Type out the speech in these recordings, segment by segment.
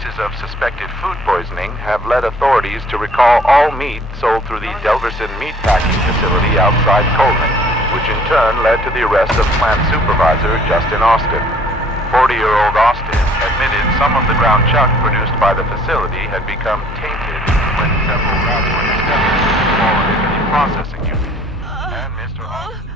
cases of suspected food poisoning have led authorities to recall all meat sold through the Delverson meatpacking facility outside Coleman, which in turn led to the arrest of plant supervisor Justin Austin. 40-year-old Austin admitted some of the ground chuck produced by the facility had become tainted when several rats were discovered fallen into the processing unit. And Mr. Austin...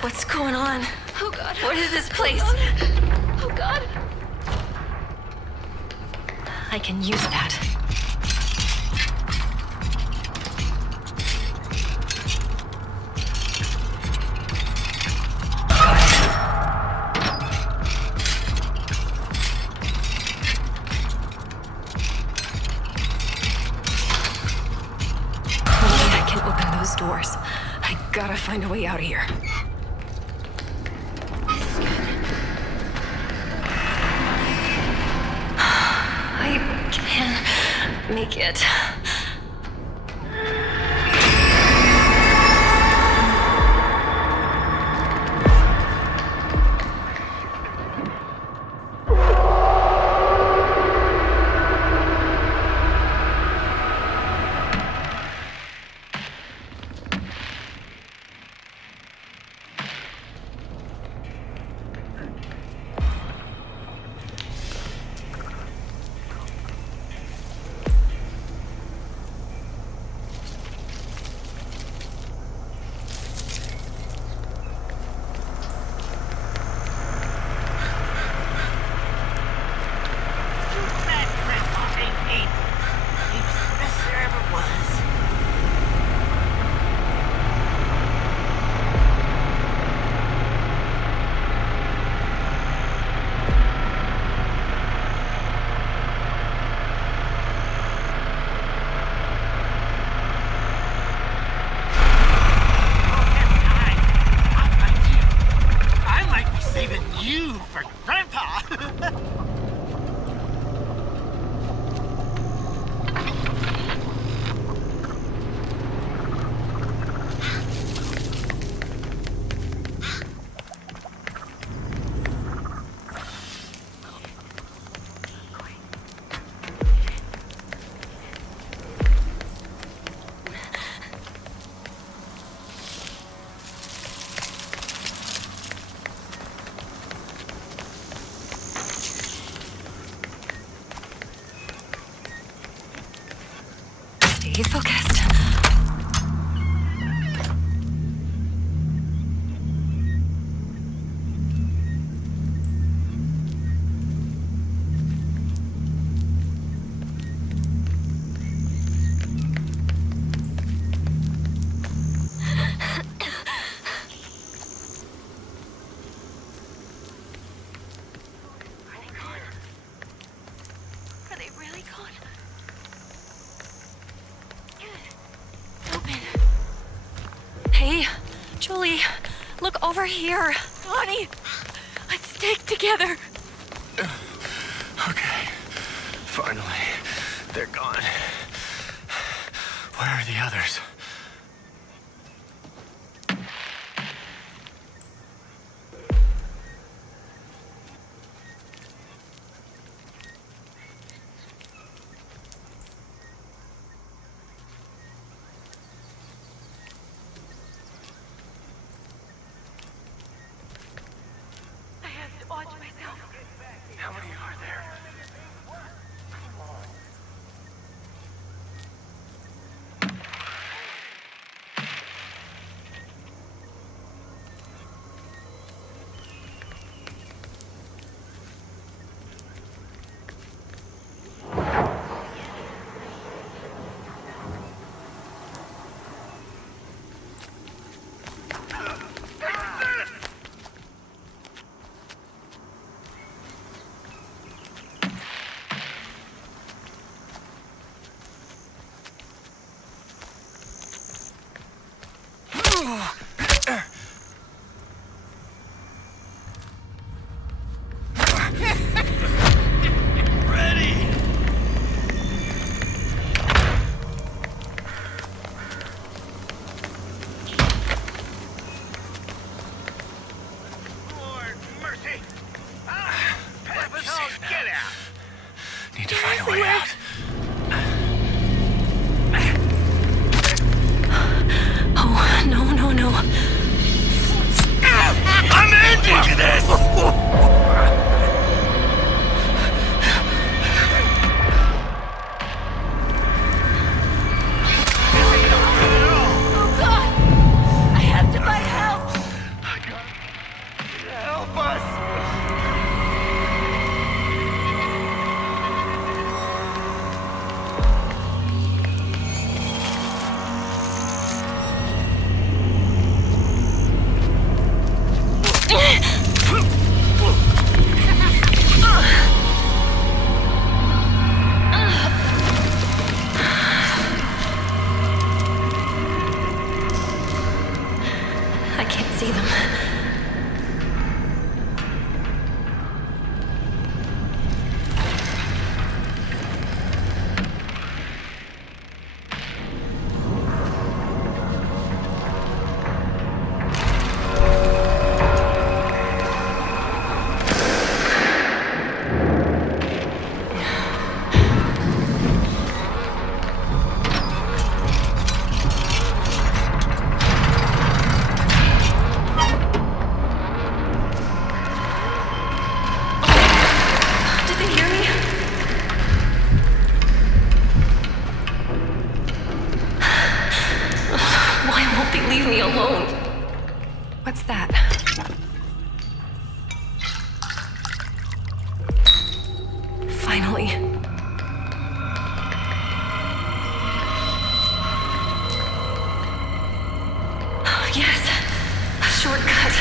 What's going on? Oh God. What is this place? Oh God. I can use that. Maybe I can open those doors. I gotta find a way out of here. Make it. Stay focused. Are they really gone? Open. Hey, Julie, look over here. Honey, let's stick together. Okay, finally, they're gone. Where are the others? I have to watch myself. How many are there? Ready! leave me alone. What's that? Finally. Oh, yes. A shortcut.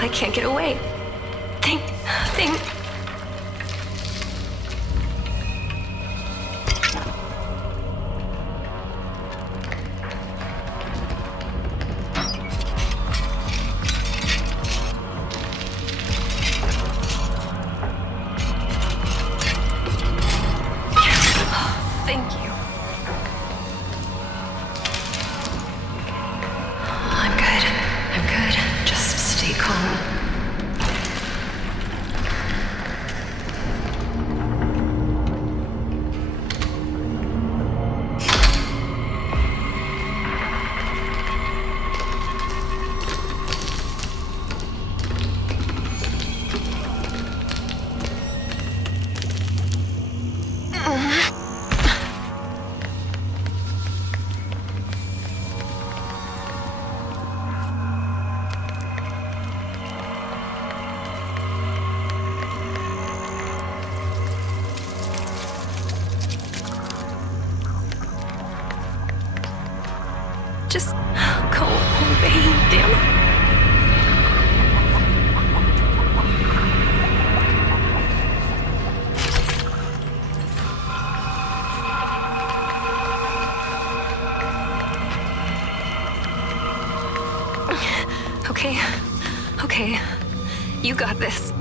I can't get away. Think. Thank you. I'm good. Just stay calm. Just go away, damn it. Okay. You got this.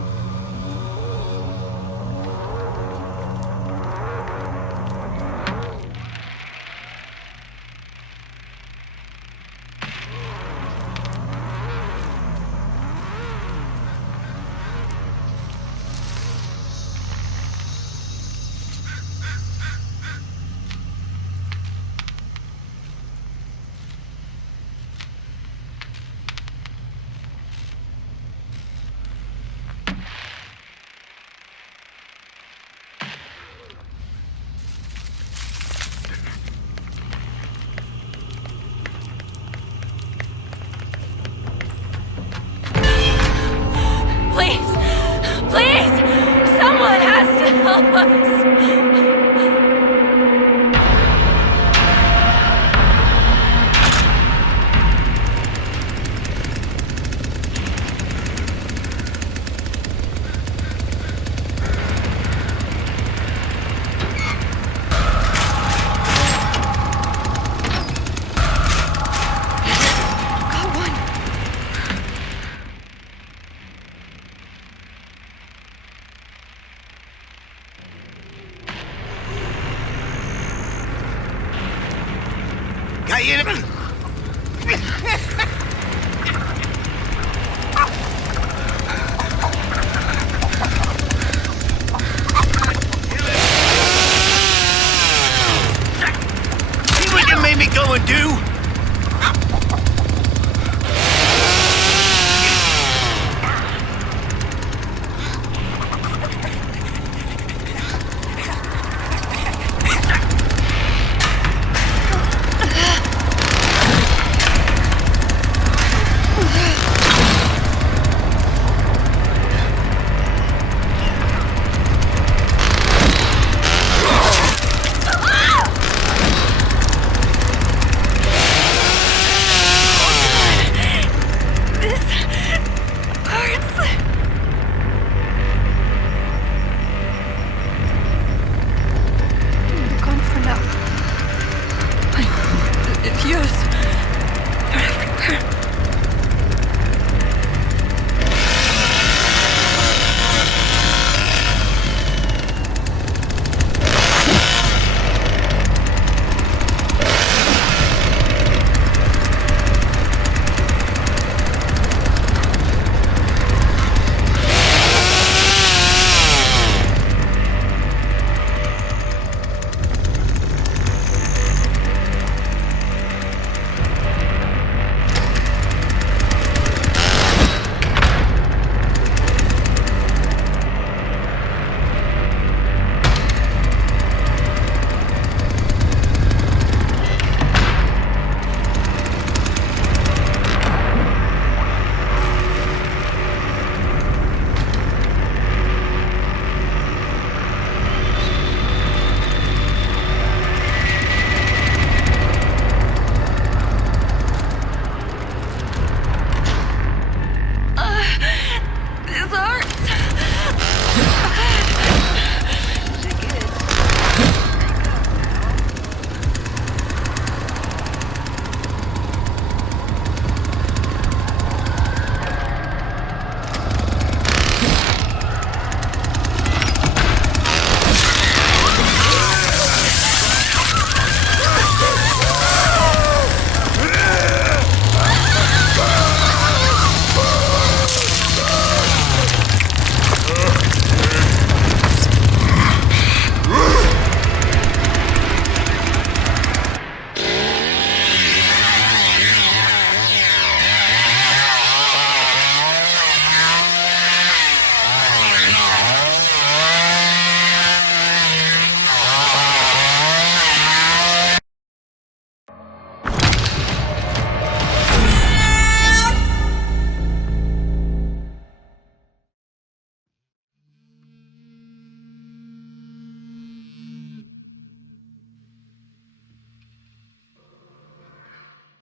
Please! Someone has to help us! See what you made me go and do?